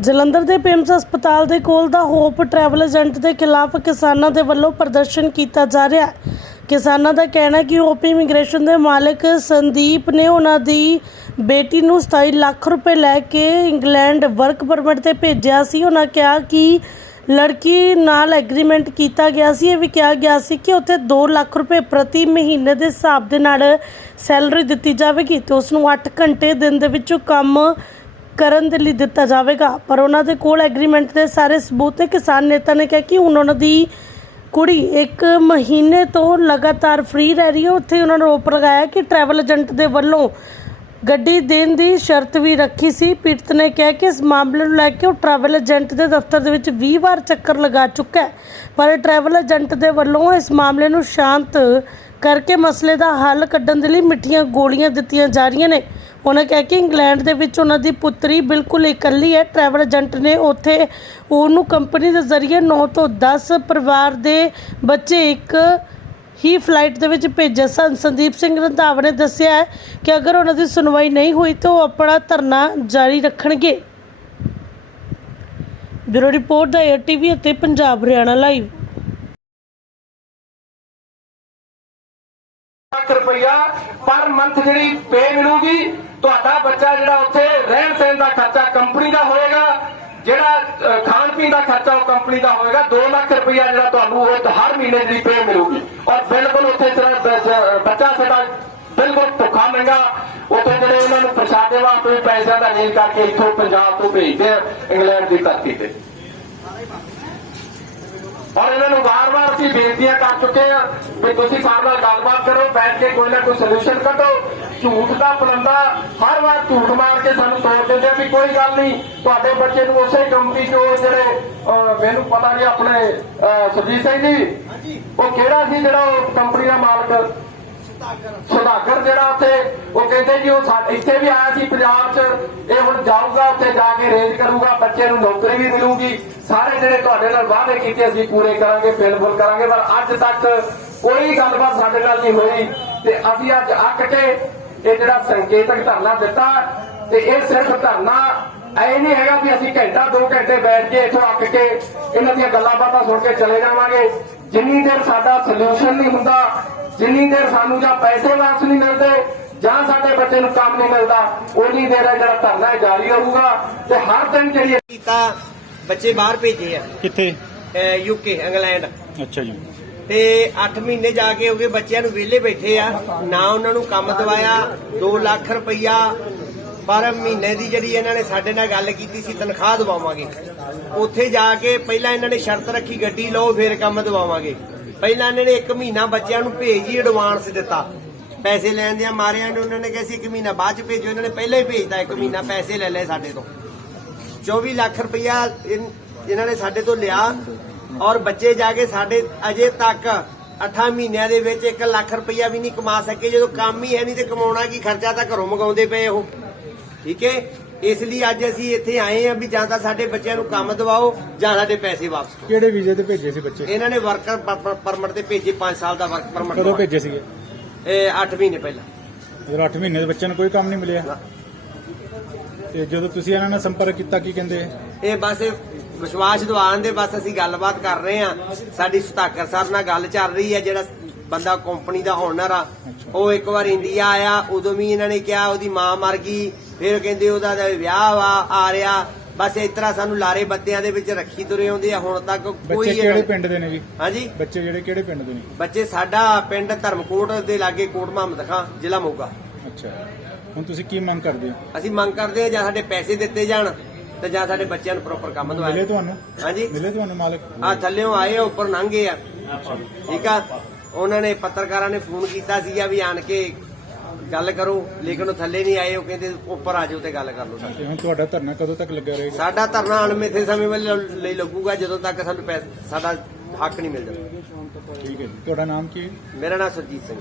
ਜਲੰਧਰ ਦੇ ਪਿੰਮਸ ਹਸਪਤਾਲ ਦੇ ਕੋਲ ਦਾ ਹੋਪ ਟਰੈਵਲ ਏਜੰਟ ਦੇ ਖਿਲਾਫ ਕਿਸਾਨਾਂ ਦੇ ਵੱਲੋਂ ਪ੍ਰਦਰਸ਼ਨ ਕੀਤਾ ਜਾ ਰਿਹਾ ਹੈ। ਕਿਸਾਨਾਂ ਦਾ ਕਹਿਣਾ ਹੈ ਕਿ ਹੋਪ ਇਮੀਗ੍ਰੇਸ਼ਨ ਦੇ ਮਾਲਕ ਸੰਦੀਪ ਨੇ ਉਹਨਾਂ ਦੀ ਬੇਟੀ ਨੂੰ 27 ਲੱਖ ਰੁਪਏ ਲੈ ਕੇ ਇੰਗਲੈਂਡ ਵਰਕ ਪਰਮਿਟ ਤੇ ਭੇਜਿਆ ਸੀ। ਉਹਨਾਂ ਕਿਹਾ ਕਿ ਲੜਕੀ ਨਾਲ ਐਗਰੀਮੈਂਟ ਕੀਤਾ ਗਿਆ ਸੀ। ਇਹ ਵੀ ਕਿਹਾ ਗਿਆ ਸੀ ਕਿ ਉੱਥੇ 2 ਲੱਖ ਰੁਪਏ ਪ੍ਰਤੀ ਮਹੀਨੇ ਦੇ ਹਿਸਾਬ ਦੇ ਨਾਲ ਸੈਲਰੀ ਦਿੱਤੀ ਜਾਵੇਗੀ ਤੇ ਉਸ ਨੂੰ 8 ਘੰਟੇ ਦਿਨ ਦੇ ਵਿੱਚੋਂ ਕੰਮ ਕਰਨ ਦੇ ਲਈ ਦਿੱਤਾ ਜਾਵੇਗਾ। ਪਰ ਉਹਨਾਂ ਦੇ ਕੋਲ ਐਗਰੀਮੈਂਟ ਦੇ ਸਾਰੇ ਸਬੂਤ ਨੇ ਕਿਸਾਨ ਨੇਤਾ ਨੇ ਕਿਹਾ ਕਿ ਹੁਣ ਉਹਨਾਂ ਦੀ ਕੁੜੀ ਇੱਕ ਮਹੀਨੇ ਤੋਂ ਲਗਾਤਾਰ ਫ੍ਰੀ ਰਹਿ ਰਹੀ ਹੈ। ਉੱਥੇ ਉਹਨਾਂ ਨੇ ਰੋਪ ਲਗਾਇਆ ਕਿ ਟਰੈਵਲ ਏਜੰਟ ਦੇ ਵੱਲੋਂ ਗੱਡੀ ਦੇਣ ਦੀ ਸ਼ਰਤ ਵੀ ਰੱਖੀ ਸੀ। ਪੀੜਤ ਨੇ ਕਿਹਾ ਕਿ ਇਸ ਮਾਮਲੇ ਨੂੰ ਲੈ ਕੇ ਉਹ ਟਰੈਵਲ ਏਜੰਟ ਦੇ ਦਫ਼ਤਰ ਦੇ ਵਿੱਚ 20 ਵਾਰ ਚੱਕਰ ਲਗਾ ਚੁੱਕਾ ਹੈ। ਪਰ ਟਰੈਵਲ ਏਜੰਟ ਦੇ ਵੱਲੋਂ ਇਸ ਮਾਮਲੇ ਨੂੰ ਸ਼ਾਂਤ ਕਰਕੇ ਮਸਲੇ ਦਾ ਹੱਲ ਕੱਢਣ ਦੇ ਲਈ ਮਿੱਠੀਆਂ ਗੋਲੀਆਂ ਦਿੱਤੀਆਂ ਜਾ ਰਹੀਆਂ ਨੇ। ਉਹਨਾਂ ਕਿਹਾ ਕਿ ਇੰਗਲੈਂਡ ਦੇ ਵਿੱਚ ਉਹਨਾਂ ਦੀ ਪੁੱਤਰੀ ਬਿਲਕੁਲ ਇਕੱਲੀ ਹੈ। ਟਰੈਵਲ ਏਜੰਟ ਨੇ ਉੱਥੇ ਉਹਨੂੰ ਕੰਪਨੀ ਦੇ ਜ਼ਰੀਏ 9 ਤੋਂ 10 ਪਰਿਵਾਰ ਦੇ ਬੱਚੇ, ਇੱਕ ਹੀ ਫਲਾਈਟ ਦੇ ਵਿੱਚ ਭੇਜੇ ਸਨ ਸੰਦੀਪ ਸਿੰਘ ਰੰਧਾਵਾ ਨੇ ਦੱਸਿਆ ਹੈ ਕਿ ਅਗਰ ਉਹਨਾਂ ਦੀ ਸੁਣਵਾਈ ਨਹੀਂ ਹੋਈ ਤਾਂ ਉਹ ਆਪਣਾ ਧਰਨਾ ਜਾਰੀ ਰੱਖਣਗੇ। ਬਿਊਰੋ ਰਿਪੋਰਟ ਦਾ ਏਆਰ ਟੀਵੀ ਅਤੇ ਪੰਜਾਬ ਹਰਿਆਣਾ ਲਾਈਵ। ਲੱਖ ਰੁਪਈਆ ਪਰ ਮੰਥ ਜਿਹੜੀ ਪੇ ਮਿਲੂਗੀ, ਤੁਹਾਡਾ ਬੱਚਾ ਜਿਹੜਾ ਉੱਥੇ ਰਹਿਣ ਸਹਿਣ ਦਾ ਖਰਚਾ ਕੰਪਨੀ ਦਾ ਹੋਏਗਾ ਜਿਹੜਾ ਅ, ਖਾਣ ਪੀਣ ਦਾ ਖਰਚਾ ਉਹ ਕੰਪਨੀ ਦਾ ਹੋਏਗਾ 2 ਲੱਖ ਰੁਪਇਆ ਜਿਹੜਾ ਤੁਹਾਨੂੰ ਉਹ ਹਰ ਮਹੀਨੇ ਦੀ ਪੇ ਮਿਲੂਗੀ। ਔਰ ਬਿਲਕੁਲ ਉੱਥੇ ਜਿਹੜਾ ਬੱਚਾ ਸਾਡਾ ਬਿਲਕੁਲ ਭੁੱਖਾ ਮੰਗਾ, ਉੱਥੇ ਜਿਹੜੇ ਇਹਨਾਂ ਨੂੰ ਪ੍ਰਸ਼ਾਦੇ ਵਾਸਤੇ ਵੀ ਪੈਸਿਆਂ ਦਾ ਨੀਲ ਕਰਕੇ ਇੱਥੋਂ ਪੰਜਾਬ ਤੋਂ ਭੇਜਦੇ ਆ, ਇੰਗਲੈਂਡ ਦੀ ਧਰਤੀ ਤੇ। ਔਰ ਇਹਨਾਂ ਨੂੰ ਵਾਰ-ਵਾਰ ਅਸੀਂ ਬੇਨਤੀਆਂ ਕਰ ਚੁੱਕੇ ਆ ਵੀ ਤੁਸੀਂ ਸਾਡੇ ਨਾਲ ਗੱਲਬਾਤ ਕਰੋ, ਬੈਠ ਕੇ ਕੋਈ ਨਾ ਕੋਈ ਸੋਲੂਸ਼ਨ ਕੱਢੋ। ਝੂਠ ਦਾ ਪਲੰਦਾ ਹਰ ਵਾਰ ਝੂਠ ਮਾਰ ਕੇ ਸਾਨੂੰ ਤੋੜ ਦਿੰਦੇ ਆ ਵੀ ਕੋਈ ਗੱਲ ਨਹੀਂ ਤੁਹਾਡੇ ਬੱਚੇ ਨੂੰ ਉਸੇ ਕੰਪਨੀ ਚੋਂ ਜਿਹੜੇ ਮੈਨੂੰ ਪਤਾ ਨਹੀਂ ਆਪਣੇ ਸੁਰਜੀਤ ਸਿੰਘ ਜੀ। ਉਹ ਕਿਹੜਾ ਸੀ ਜਿਹੜਾ ਉਹ ਕੰਪਨੀ ਦਾ ਮਾਲਕ? ਸੁਧਾਗਰ ਜਿਹੜਾ ਉੱਥੇ ਉਹ ਕਹਿੰਦੇ ਜੀ ਉਹ ਇੱਥੇ ਵੀ ਆਇਆ ਸੀ ਪੰਜਾਬ 'ਚ ਇਹ ਹੁਣ ਜਾਊਗਾ ਉੱਥੇ ਜਾ ਕੇ ਰੇਂਜ ਕਰੂਗਾ ਬੱਚੇ ਨੂੰ ਨੌਕਰੀ ਵੀ ਮਿਲੂਗੀ। ਸਾਰੇ ਜਿਹੜੇ ਤੁਹਾਡੇ ਨਾਲ ਵਾਅਦੇ ਕੀਤੇ ਅਸੀਂ ਪੂਰੇ ਕਰਾਂਗੇ ਬਿਲਕੁਲ ਕਰਾਂਗੇ ਪਰ ਅੱਜ ਤੱਕ ਕੋਈ ਗੱਲਬਾਤ ਸਾਡੇ ਨਾਲ ਨਹੀਂ ਹੋਈ। ਤੇ ਅਸੀਂ ਅੱਜ ਅੱਕ ਕੇ ਇਹ ਜਿਹੜਾ ਸੰਕੇਤਕ ਧਰਨਾ ਦਿੱਤਾ ਤੇ ਇਹ ਸਿਰਫ ਧਰਨਾ ਐ ਨਹੀਂ ਹੈਗਾ ਵੀ ਅਸੀਂ ਘੰਟਾ 2 ਘੰਟੇ ਬੈਠ ਕੇ ਇੱਥੋਂ ਅੱਕ ਕੇ ਇਹਨਾਂ ਦੀਆਂ ਗੱਲਾਂ ਬਾਤਾਂ ਸੁਣ ਕੇ ਚਲੇ ਜਾਵਾਂਗੇ। ਜਿੰਨੀ ਦੇਰ ਸਾਡਾ ਸੋਲੂਸ਼ਨ ਨਹੀਂ ਹੁੰਦਾ ਜਿੰਨੀ ਦੇਰ ਸਾਨੂੰ ਜਾਂ ਪੈਸੇ ਵਾਪਸ ਨਹੀਂ ਮਿਲਦੇ ਜਾਂ ਸਾਡੇ ਬੱਚੇ ਨੂੰ ਕੰਮ ਨਹੀਂ ਮਿਲਦਾ ਉਨੀ ਦੇਰ ਇਹ ਜਿਹੜਾ ਧਰਨਾ ਹੈ ਜਾਰੀ ਰਹੂਗਾ ਤੇ ਹਰ ਦਿਨ ਜਿਹੜੀ ਇਹ ਕੀਤਾ ਬੱਚੇ ਬਾਹਰ ਭੇਜੇ ਆ। ਕਿੱਥੇ? UK England. ਅੱਛਾ ਜੀ। ਤੇ 8 ਮਹੀਨੇ ਜਾ ਕੇ ਹੋ ਗਏ ਬੱਚਿਆਂ ਨੂੰ ਵਿਹਲੇ ਬੈਠੇ ਆ। ਨਾ ਉਹਨਾਂ ਨੂੰ ਕੰਮ ਦਵਾਇਆ 2 ਲੱਖ ਰੁਪਈਆ ਪਰ ਮਹੀਨੇ ਦੀ ਜਿਹੜੀ ਇਹਨਾਂ ਨੇ ਸਾਡੇ ਨਾਲ ਗੱਲ ਕੀਤੀ ਸੀ, ਤਨਖਾਹ ਦਵਾਵਾਂਗੇ। ਉੱਥੇ ਜਾ ਕੇ ਪਹਿਲਾਂ ਇਹਨਾਂ ਨੇ ਸ਼ਰਤ ਰੱਖੀ ਗੱਡੀ, ਲਓ ਫਿਰ ਕੰਮ ਦਵਾਵਾਂਗੇ। ਪਹਿਲਾਂ ਇਹਨਾਂ ਨੇ 1 ਮਹੀਨਾ ਬੱਚਿਆਂ ਨੂੰ ਭੇਜ ਹੀ ਐਡਵਾਂਸ ਦਿੱਤਾ। ਪੈਸੇ ਲੈਣ ਦਿਆਂ ਮਾਰਿਆਂ ਨੇ ਉਹਨਾਂ ਨੇ ਕਿਹਾ ਸੀ 1 ਮਹੀਨਾ ਬਾਅਦ ਚ ਭੇਜੋ, ਇਹਨਾਂ ਨੇ ਪਹਿਲਾਂ ਹੀ ਭੇਜਤਾ 1 ਮਹੀਨਾ ਪੈਸੇ ਲੈ ਲਏ ਸਾਡੇ ਤੋਂ। 24 ਲੱਖ ਰੁਪਇਆ ਇਹਨਾਂ ਨੇ ਸਾਡੇ ਤੋਂ ਲਿਆ। ਔਰ ਬੱਚੇ ਜਾ ਕੇ ਸਾਡੇ ਅਜੇ ਤੱਕ 8 ਮਹੀਨਿਆਂ ਦੇ ਵਿੱਚ 1 ਲੱਖ ਰੁਪਇਆ ਵੀ ਨਹੀਂ ਕਮਾ ਸਕੇ। ਜਦੋਂ ਕੰਮ ਹੀ ਹੈ ਨਹੀਂ ਤੇ ਕਮਾਉਣਾ ਕੀ? ਖਰਚਾ ਤਾਂ ਘਰੋਂ ਮੰਗਾਉਂਦੇ ਪਏ ਉਹ। ਠੀਕ ਹੈ? ਇਸ ਲਈ ਅੱਜ ਅਸੀਂ ਇੱਥੇ ਆਏ ਆ ਵੀ ਜਾਂ ਤਾਂ ਸਾਡੇ ਬੱਚਿਆਂ ਨੂੰ ਕੰਮ ਦਿਵਾਓ ਜਾਂ ਸਾਡੇ ਪੈਸੇ ਵਾਪਸ ਕਰੋ। ਕਿਹੜੇ ਵੀਜ਼ੇ ਤੇ ਭੇਜੇ ਸੀ ਬੱਚੇ? ਇਹਨਾਂ ਨੇ ਵਰਕਰ ਪਰਮਿਟ ਤੇ ਭੇਜੇ 5 ਸਾਲ ਦਾ ਵਰਕ ਕਦੋਂ ਪਰਮਿਟ ਭੇਜੇ ਸੀਗੇ? ਇਹ 8 ਮਹੀਨੇ ਪਹਿਲਾਂ। ਜਦੋਂ 8 ਮਹੀਨੇ ਦੇ ਬੱਚਿਆਂ ਨੂੰ ਕੋਈ ਕੰਮ ਨਹੀਂ ਮਿਲਿਆ? ਤੇ ਜਦੋਂ ਤੁਸੀਂ ਇਹਨਾਂ ਨਾਲ ਸੰਪਰਕ ਕੀਤਾ ਕੀ ਕਹਿੰਦੇ? ਇਹ ਬਸ ਵਿਸ਼ਵਾਸ ਦਿਵਾਉਣ ਦੇ ਬਸ ਅਸੀਂ ਗੱਲਬਾਤ ਕਰ ਰਹੇ ਆ ਸਾਡੀ ਸੁਤਾਕਰ ਸਾਹਿਬ ਨਾਲ ਗੱਲ ਚੱਲ ਰਹੀ ਹੈ ਜਿਹੜਾ ਬੰਦਾ ਕੰਪਨੀ ਦਾ ਓਨਰ ਆ ਉਹ ਇੱਕ ਵਾਰ ਇੰਡੀਆ ਆਇਆ ਉਦੋਂ ਵੀ ਇਹਨਾਂ ਨੇ ਕਿਹਾ ਉਹਦੀ ਮਾਂ ਮਰ ਗਈ ਫਿਰ ਕਹਿੰਦੇ ਉਹਦਾ ਵਿਆਹ ਵਾ ਆ ਰਿਹਾ। ਬਸ ਇਸ ਤਰ੍ਹਾਂ ਸਾਨੂੰ ਲਾਰੇ ਬੱਤਿਆਂ ਦੇ ਵਿੱਚ ਰੱਖੀ ਤੁਰੇ ਆਉਂਦੇ ਆ ਹੁਣ ਤੱਕ ਬੱਚੇ ਕੋਈ ਕਿਹੜੇ ਪਿੰਡ ਦੇ ਨੇ ਜੀ ਹਾਂਜੀ? ਬੱਚੇ ਜਿਹੜੇ ਕਿਹੜੇ ਪਿੰਡ ਦੇ ਨੇ? ਬੱਚੇ ਸਾਡਾ ਪਿੰਡ ਧਰਮਕੋਟ ਦੇ ਲਾਗੇ ਕੋਟ ਮੁਹੰਮਦ ਖਾਂ ਜ਼ਿਲ੍ਹਾ ਮੋਗਾ। ਅੱਛਾ। ਹੁਣ ਤੁਸੀਂ ਕੀ ਮੰਗ ਕਰਦੇ ਹੋ? ਅਸੀਂ ਮੰਗ ਕਰਦੇ ਹਾਂ ਜਾਂ ਸਾਡੇ ਪੈਸੇ ਦਿੱਤੇ ਜਾਣ। ਤੇ ਜਾਂ ਸਾਡੇ ਬੱਚਿਆਂ ਨੂੰ ਪ੍ਰੋਪਰ ਕੰਮ ਮਿਲੇ ਤੁਹਾਨੂੰ? ਹਾਂਜੀ। ਮਿਲੇ ਤੁਹਾਨੂੰ ਮਾਲਕ? ਆ ਥੱਲਿਓਂ ਆਏ ਆ, ਉੱਪਰ ਲੰਘੇ ਆ। ਠੀਕ ਆ? ਉਹਨਾਂ ਨੇ ਪੱਤਰਕਾਰਾਂ ਨੇ ਫੋਨ ਕੀਤਾ ਸੀਗਾ ਵੀ ਆਣ ਕੇ ਗੱਲ ਕਰੋ। ਲੇਕਿਨ ਉਹ ਥੱਲੇ ਨਹੀਂ ਆਏ ਉਹ ਕਹਿੰਦੇ ਉੱਪਰ ਆ ਜਾਓ ਤੇ ਗੱਲ ਕਰ ਲਓ। ਤੇ ਹੁਣ ਤੁਹਾਡਾ ਧਰਨਾ ਕਦੋਂ ਤੱਕ ਲੱਗਿਆ ਰਹੇਗਾ? ਸਾਡਾ ਧਰਨਾ ਅਣਮਿੱਥੇ ਸਮੇਂ ਵੱਲ ਲਈ ਲੱਗੂਗਾ ਜਦੋਂ ਤੱਕ ਸਾਨੂੰ ਪੈਸ- ਸਾਡਾ ਹੱਕ ਨਹੀਂ ਮਿਲ ਜਾਂਦਾ। ਠੀਕ ਹੈ ਜੀ। ਤੁਹਾਡਾ ਨਾਮ ਕੀ ਹੈ? ਮੇਰਾ ਨਾਮ ਸੁਰਜੀਤ ਸਿੰਘ।